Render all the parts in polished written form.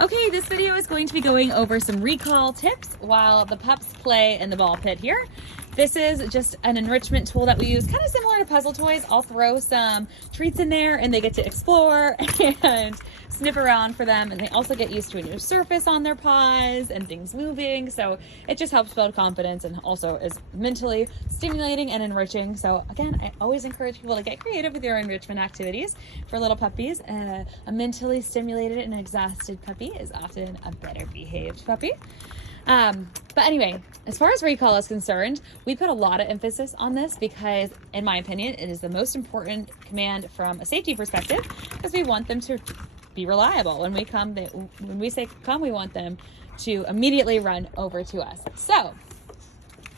Okay, this video is going to be going over some recall tips while the pups play in the ball pit here. This is just an enrichment tool that we use, kind of similar to puzzle toys. I'll throw some treats in there and they get to explore and sniff around for them. And they also get used to a new surface on their paws and things moving. So it just helps build confidence and also is mentally stimulating and enriching. So again, I always encourage people to get creative with your enrichment activities for little puppies. A mentally stimulated and exhausted puppy is often a better behaved puppy. But anyway, as far as recall is concerned, we put a lot of emphasis on this because, in my opinion, it is the most important command from a safety perspective, because we want them to be reliable. When we say come, we want them to immediately run over to us. So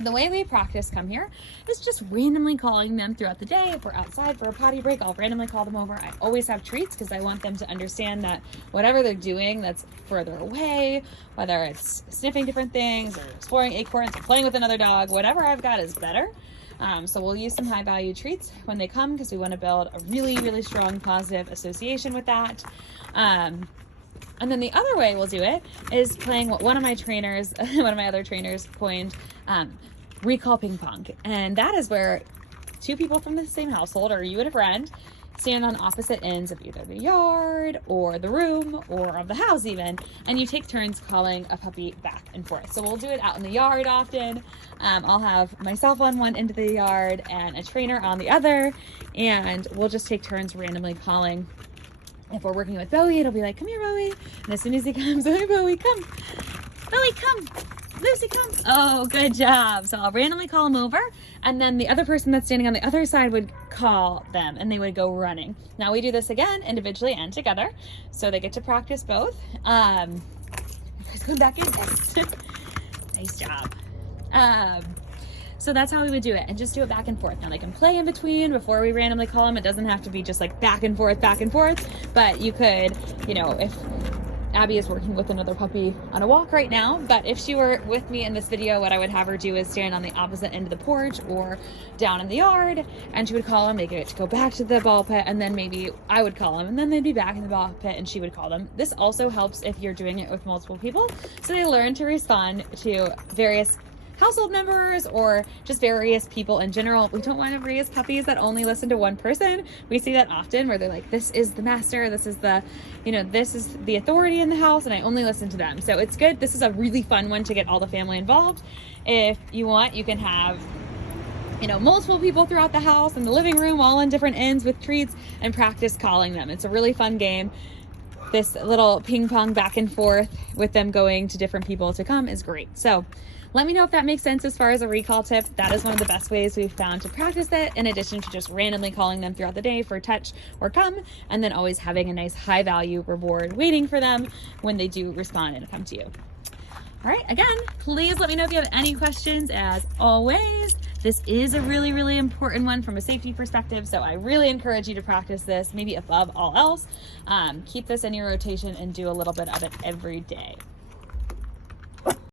the way we practice come here is just randomly calling them throughout the day. If we're outside for a potty break, I'll randomly call them over. I always have treats because I want them to understand that whatever they're doing that's further away, whether it's sniffing different things or exploring acorns or playing with another dog, whatever I've got is better. So we'll use some high value treats when they come because we want to build a really, really strong positive association with that. And then the other way we'll do it is playing what one of my other trainers coined, recall ping pong. And that is where two people from the same household, or you and a friend, stand on opposite ends of either the yard or the room or of the house even, and you take turns calling a puppy back and forth. So we'll do it out in the yard often. I'll have myself on one end of the yard and a trainer on the other, and we'll just take turns randomly calling. If we're working with Bowie, it'll be like, come here, Bowie. And as soon as he comes, hey, Bowie, come. Bowie, come. Lucy, come. Oh, good job. So I'll randomly call them over, and then the other person that's standing on the other side would call them, and they would go running. Now we do this again, individually and together, so they get to practice both. Guys, going back in. Yes. Nice job. So that's how we would do it, and just do it back and forth. Now they can play in between before we randomly call them. It doesn't have to be just like back and forth, but you could, if Abby is working with another puppy on a walk right now, but if she were with me in this video, what I would have her do is stand on the opposite end of the porch or down in the yard, and she would call them. They get to go back to the ball pit, and then maybe I would call them, and then they'd be back in the ball pit and she would call them. This also helps if you're doing it with multiple people, so they learn to respond to various household members or just various people in general. We don't want to raise puppies that only listen to one person. We see that often where they're like, this is the master, this is the authority in the house, and I only listen to them. So it's good. This is a really fun one to get all the family involved. If you want, you can have multiple people throughout the house in the living room, all on different ends with treats, and practice calling them. It's a really fun game. This little ping pong back and forth with them going to different people to come is great. So let me know if that makes sense as far as a recall tip. That is one of the best ways we've found to practice it, in addition to just randomly calling them throughout the day for touch or come, and then always having a nice high value reward waiting for them when they do respond and come to you. All right, again, please let me know if you have any questions. As always, this is a really, really important one from a safety perspective, so I really encourage you to practice this, maybe above all else. Keep this in your rotation and do a little bit of it every day.